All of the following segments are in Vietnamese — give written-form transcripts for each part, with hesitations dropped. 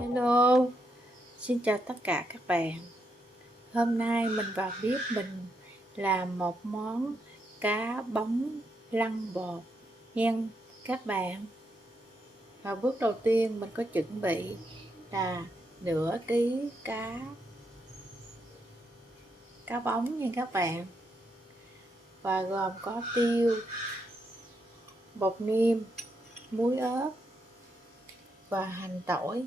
Hello, xin chào tất cả các bạn. Hôm nay mình vào bếp mình làm một món cá bóng lăn bột nha các bạn. Và bước đầu tiên mình có chuẩn bị là nửa ký cá bóng nha các bạn. Và gồm có tiêu, bột nêm, muối ớt và hành tỏi.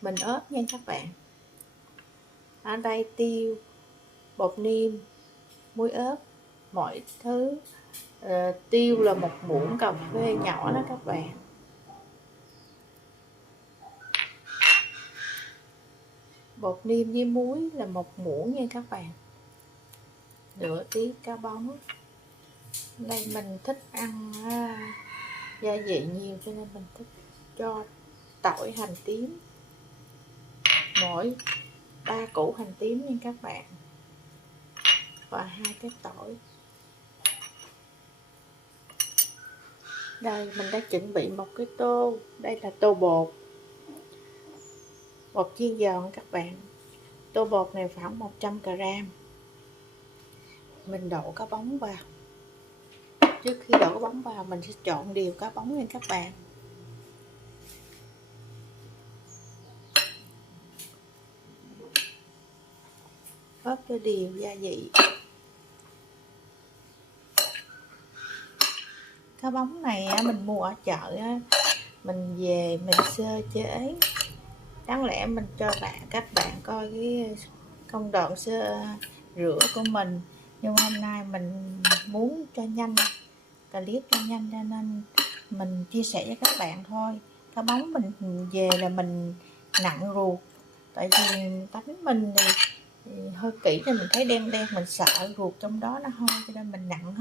Mình ớt nha các bạn. Ở đây tiêu, bột nêm, muối ớt, mọi thứ. Tiêu là một muỗng cà phê nhỏ đó các bạn. Bột nêm với muối là một muỗng nha các bạn. Nửa ký cá bóng. Đây mình thích ăn gia vị nhiều cho nên mình thích cho tỏi hành tím, mỗi 3 củ hành tím nha các bạn, và 2 cái tỏi. Đây mình đã chuẩn bị một cái tô, đây là tô bột chiên giòn các bạn. Tô bột này khoảng 100g. Mình đổ cá bóng vào. Trước khi đổ cá bóng vào mình sẽ trộn đều cá bóng nha các bạn. Ớt cho đều gia vị. Cá bóng này mình mua ở chợ, mình về mình sơ chế. Đáng lẽ mình cho các bạn coi cái công đoạn sơ rửa của mình, nhưng hôm nay mình muốn cho nhanh, clip cho nhanh cho nên mình chia sẻ với các bạn thôi. Cá bóng mình về là mình nặng ruột, tại vì tánh mình thì hơi kỹ thì mình thấy đen đen, mình sợ ruột trong đó nó hôi, cho nên mình nặng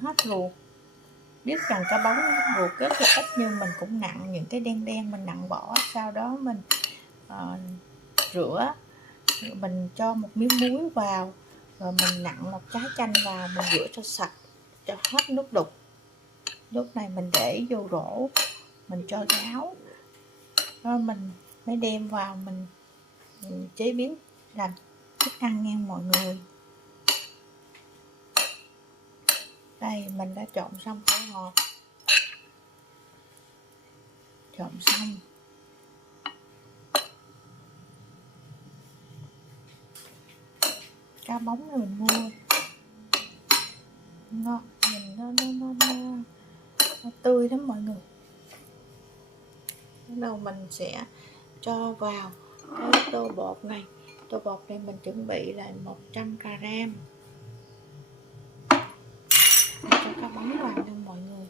hết ruột. Biết rằng cá bóng ruột rất là ít nhưng mình cũng nặng những cái đen đen, mình nặng bỏ. Sau đó mình rửa, mình cho một miếng muối vào, rồi mình nặn một trái chanh vào, mình rửa cho sạch cho hết nước đục. Lúc này mình để vô rổ, mình cho ráo, rồi mình mới đem vào mình chế biến làm thức ăn nha mọi người. Đây mình đã trộn xong cái hộp, trộn xong cá bóng này mình mua nó tươi lắm mọi người. Bắt đầu mình sẽ cho vào cái tô bột này. Tô bột này mình chuẩn bị là 100g. Mình cho cá bóng vào nha mọi người.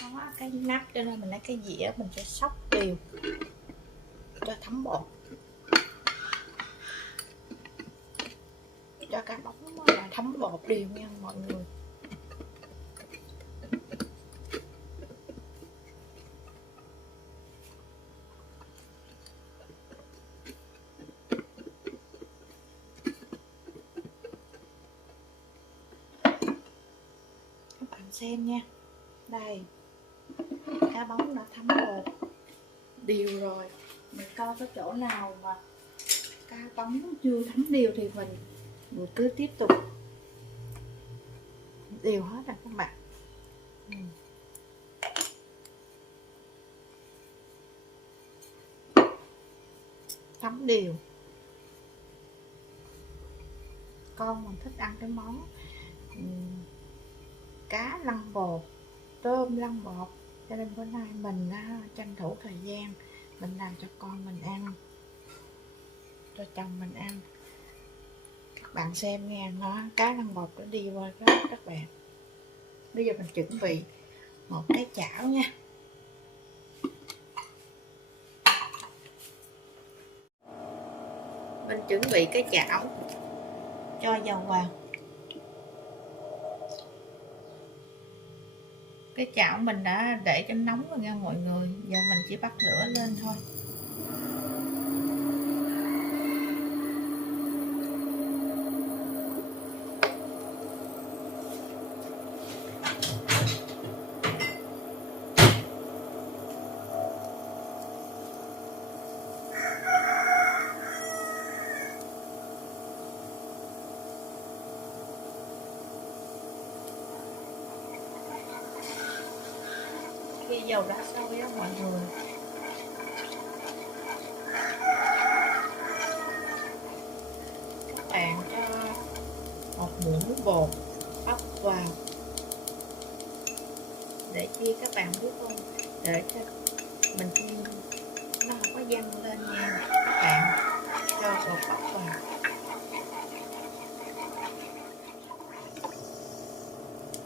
Không có cái nắp cho nên mình lấy cái dĩa mình sẽ xóc đều cho thấm bột, cho cá bóng là thấm bột đều nha mọi người. Các bạn xem nha, đây cá bóng đã thấm bột đều rồi. Mình coi có chỗ nào mà cá bóng chưa thấm đều thì mình cứ tiếp tục đều hết rồi các bạn. Thấm đều. Con mình thích ăn cái món cá lăn bột, tôm lăn bột, cho nên bữa nay mình tranh thủ thời gian mình làm cho con mình ăn, cho chồng mình ăn. Các bạn xem nghe, nó cá lăn bột nó đi qua đó các bạn. Bây giờ mình chuẩn bị một cái chảo nha. Mình chuẩn bị cái chảo, cho dầu vào. cái chảo mình đã để cho nóng rồi nha mọi người, giờ mình chỉ bắt lửa lên thôi. Khi dầu đã sôi á mọi người, các bạn cho một muỗng bột bóc vào. Để chi các bạn biết không, để cho mình chiên nó không có văng lên nha, các bạn cho bột bóc vào.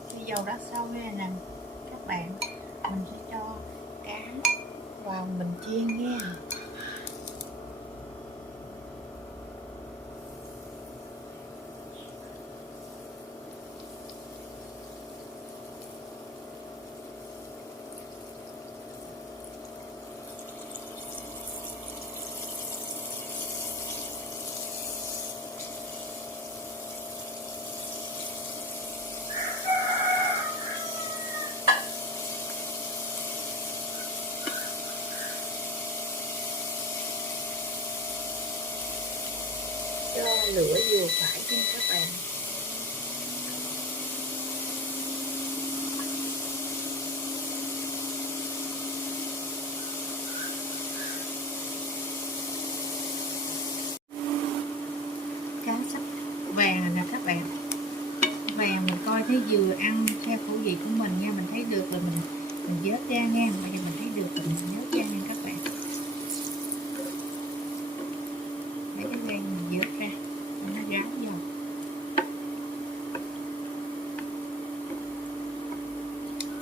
Khi dầu đã sôi nè các bạn, mình sẽ cho cá vào mình chiên nha. Cho lửa vừa phải nha các bạn. Cá sắp vàng rồi nè các bạn, vàng mình coi thấy vừa ăn theo khẩu vị của mình nha, mình thấy được rồi mình vớt ra nha, bây giờ mình thấy được rồi mình vớt ra nha các bạn. Lấy cái gan mình vớt ra cho nó ráo dầu.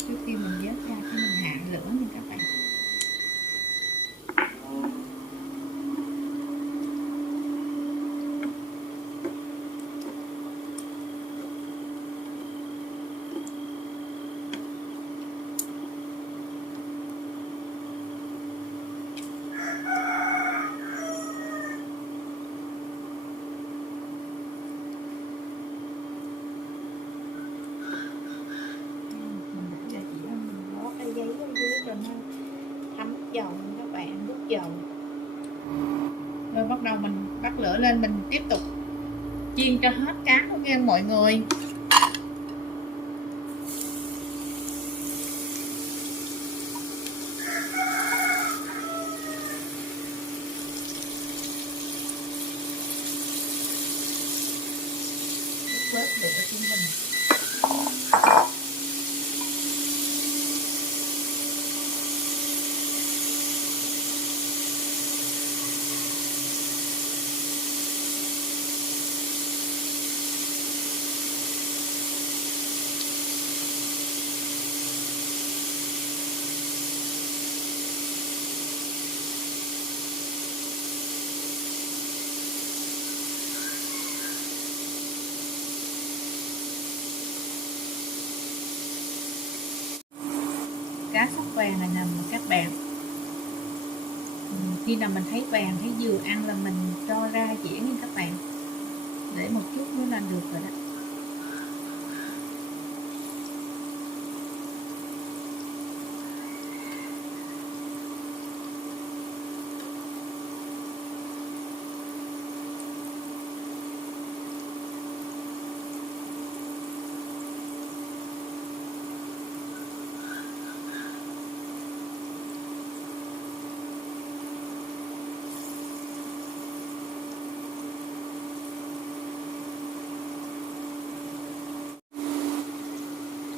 Trước khi mình vớt ra thì mình hạ lửa nha các bạn. Giấy ở dưới cho nó thấm dầu các bạn, đút dầu. Rồi bắt đầu mình bắt lửa lên, mình tiếp tục chiên cho hết cá luôn nha mọi người. Bớt lửa của mình. Cá sắp vàng này nè các bạn, khi nào mình thấy vàng thấy vừa ăn là mình cho ra dĩa nha các bạn, để một chút nữa là được rồi đó.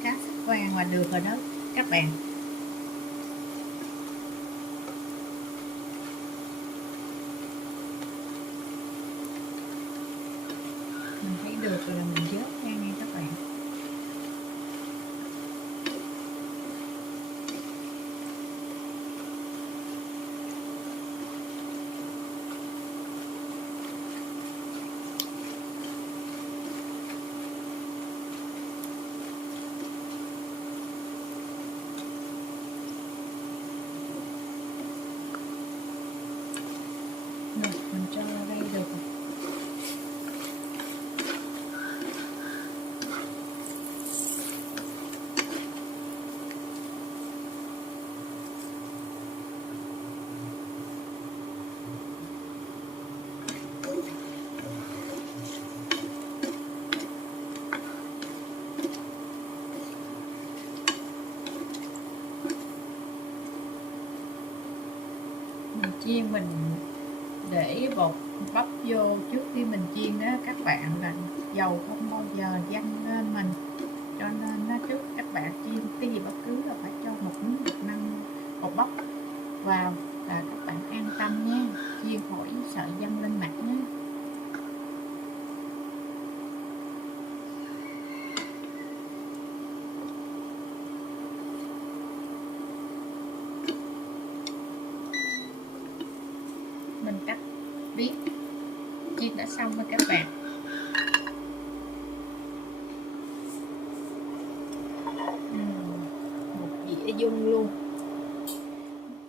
Cá sắp vàng là được rồi đó các bạn. Mình thấy được rồi là mình vớt ra nha các bạn. Mình chiên mình để bột bắp vô trước khi mình chiên đó các bạn, là dầu không bao giờ văng lên mình, cho nên nó trước các bạn chiên cái gì bất cứ là phải cho một miếng bột bắp vào là các bạn an tâm nha, chiên khỏi sợ văng lên mặt nhé. Mình cắt biết chiên đã xong rồi các bạn. Một dĩa dung luôn.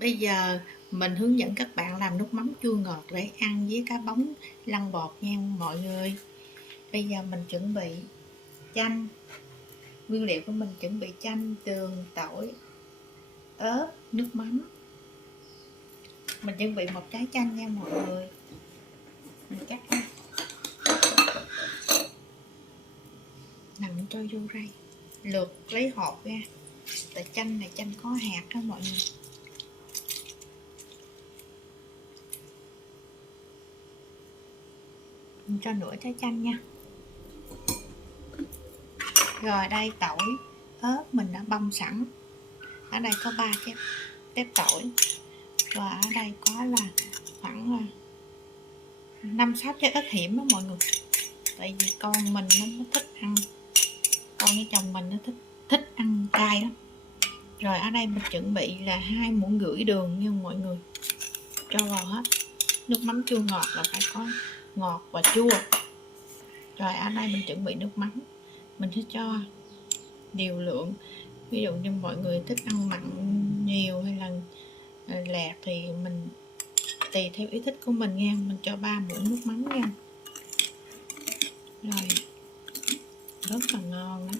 Bây giờ mình hướng dẫn các bạn làm nước mắm chua ngọt để ăn với cá bóng lăn bọt nha mọi người. Bây giờ mình chuẩn bị chanh. Nguyên liệu của mình chuẩn bị chanh, đường, tỏi, ớt, nước mắm. Mình chuẩn bị một trái chanh nha mọi người. Mình cắt nằm cho vô rây, lượt lấy hột ra. Tại chanh này chanh có hạt đó mọi người. Mình cho nửa trái chanh nha. Rồi đây tỏi, ớt mình đã băm sẵn. Ở đây có 3 cái tép tỏi. Và ở đây có là khoảng 5-6 trái ớt hiểm đó mọi người. Tại vì con mình nó thích ăn, con với chồng mình nó thích ăn cay lắm. Rồi ở đây mình chuẩn bị là 2 muỗng rưỡi đường nha mọi người. Cho vào hết. Nước mắm chua ngọt là phải có ngọt và chua. Rồi ở đây mình chuẩn bị nước mắm. Mình sẽ cho điều lượng. Ví dụ như mọi người thích ăn mặn nhiều hay là lẹt thì mình tùy theo ý thích của mình nha. Mình cho 3 muỗng nước mắm nha. Rồi rất là ngon đó.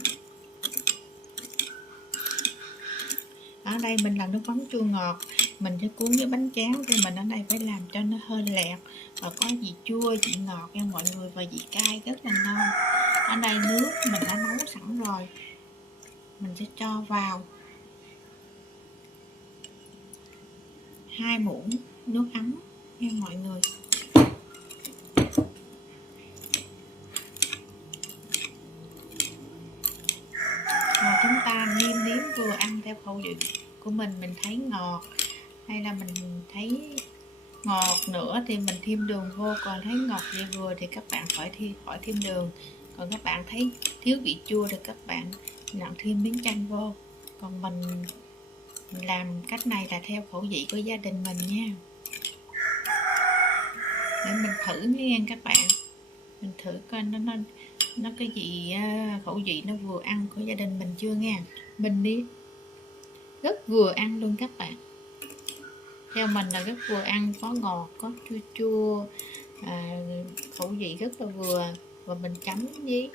Ở đây mình làm nước mắm chua ngọt, mình sẽ cuốn với bánh tráng, thì mình ở đây phải làm cho nó hơi lẹt và có vị chua, vị ngọt nha mọi người, và vị cay rất là ngon. Ở đây nước mình đã nấu sẵn rồi, mình sẽ cho vào 2 muỗng nước ấm nha mọi người. Rồi chúng ta nêm nếm vừa ăn theo khẩu vị của mình thấy ngọt hay là mình thấy ngọt nữa thì mình thêm đường vô, còn thấy ngọt vậy vừa thì các bạn khỏi thêm đường, còn các bạn thấy thiếu vị chua thì các bạn nặn thêm miếng chanh vô. Còn mình làm cách này là theo khẩu vị của gia đình mình nha, để mình thử nghe các bạn, mình thử coi nó cái gì khẩu vị nó vừa ăn của gia đình mình chưa nha. Mình đi rất vừa ăn luôn các bạn, theo mình là rất vừa ăn, có ngọt có chua chua, khẩu vị rất là vừa. Và mình chấm với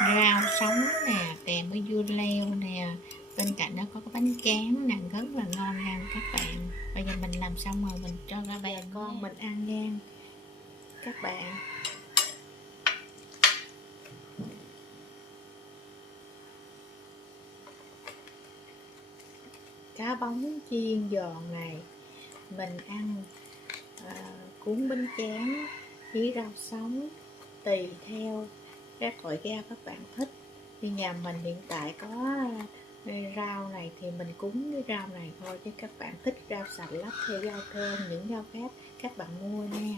rau sống nè, kèm với dưa leo nè, bên cạnh đó có cái bánh tráng nè, rất là ngon nha các bạn. Bây giờ mình làm xong rồi mình cho ra bàn con mình ăn nha các bạn. Cá bóng chiên giòn này mình ăn cuốn bánh tráng với rau sống, tùy theo các loại rau các bạn thích. Thì nhà mình hiện tại có rau này thì mình cuốn với rau này thôi, chứ các bạn thích rau xà lách hay rau thơm, những rau khác các bạn mua nha.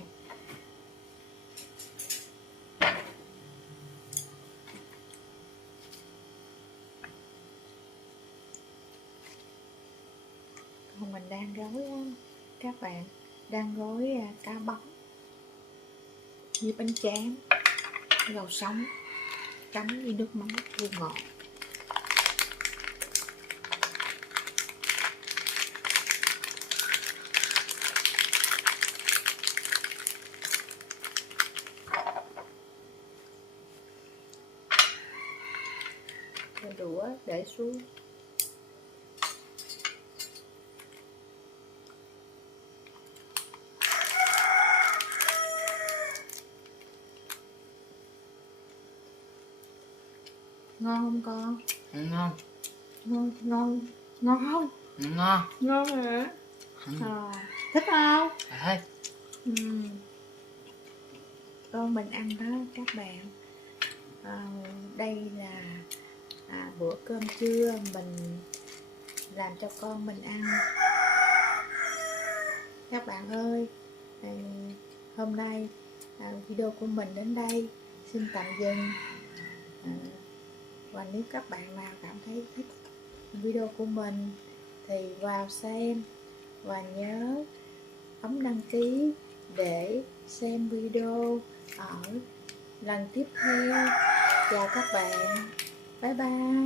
Còn mình đang gói các bạn, đang gói cá bóng với bánh tráng, rau sống chấm với nước mắm chua ngọt. Rồi đũa để xuống. Ngon không con? Ngon. Ngon không? Ngon. Ngon hả? Thích không? À, Con mình ăn đó các bạn. Đây là bữa cơm trưa mình làm cho con mình ăn. Các bạn ơi, hôm nay video của mình đến đây xin tạm dừng. Và nếu các bạn nào cảm thấy thích video của mình thì vào xem và nhớ ấn đăng ký để xem video ở lần tiếp theo. Chào các bạn, bye bye.